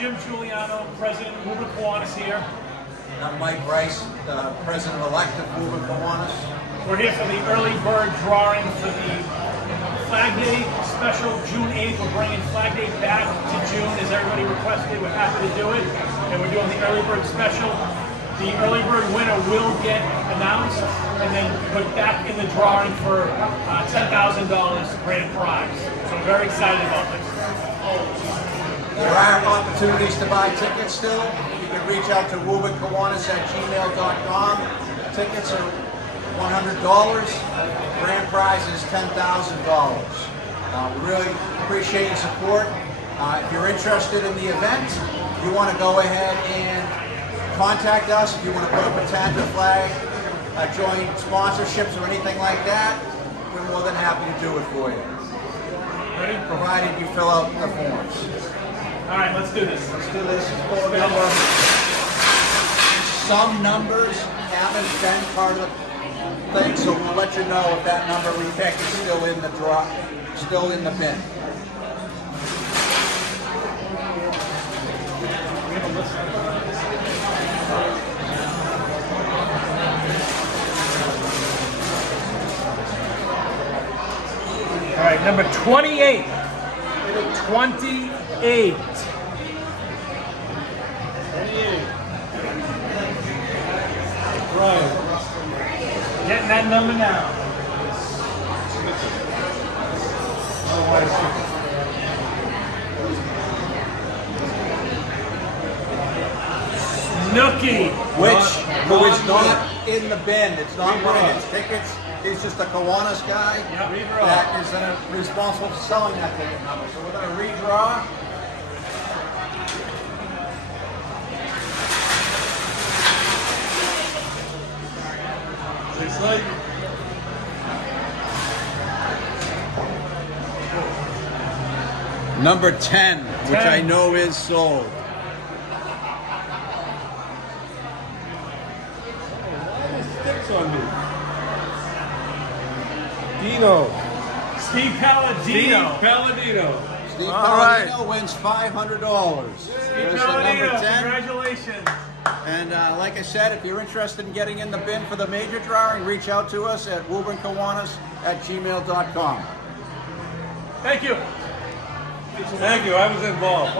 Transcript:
Jim Juliano, President of Woburn Kiwanis here. I'm Mike Rice, President-elect of Woburn Kiwanis. We're here for the early bird drawing for the Flag Day special, June 8th. We're bringing Flag Day back to June as everybody requested. We're happy to do it. And we're doing the early bird special. The early bird winner will get announced and then put back in the drawing for $10,000 grand prize. So I'm very excited about this. There are opportunities to buy tickets still. You can reach out to woburn@gmail.com. Tickets are $100. Grand prize is $10,000. We really appreciate your support. If you're interested in the event, you want to go ahead and contact us. If you want to put up a tent, a flag, join sponsorships or anything like that, we're more than happy to do it for you. Ready? Provided you fill out the forms. All right, let's do this. Let's do this. Some numbers haven't been part of the thing, so we'll let you know if that number we pick is still in the draw, still in the bin. All right, number 28. 28. Right. Getting that number now. Snooki. Who is not in the bin. It's not one of his tickets. He's just a Kiwanis guy that is responsible for selling that ticket number. So we're going to redraw. It's like Number 10, which I know is sold. Sticks on me. Dino. Steve Paladino. Steve All Paladino wins $500. Steve There's the Paladino, number 10. congratulations. And like I said, if you're interested in getting in the bin for the major drawing, reach out to us at woburn@gmail.com. Thank you. Thank you. I was involved.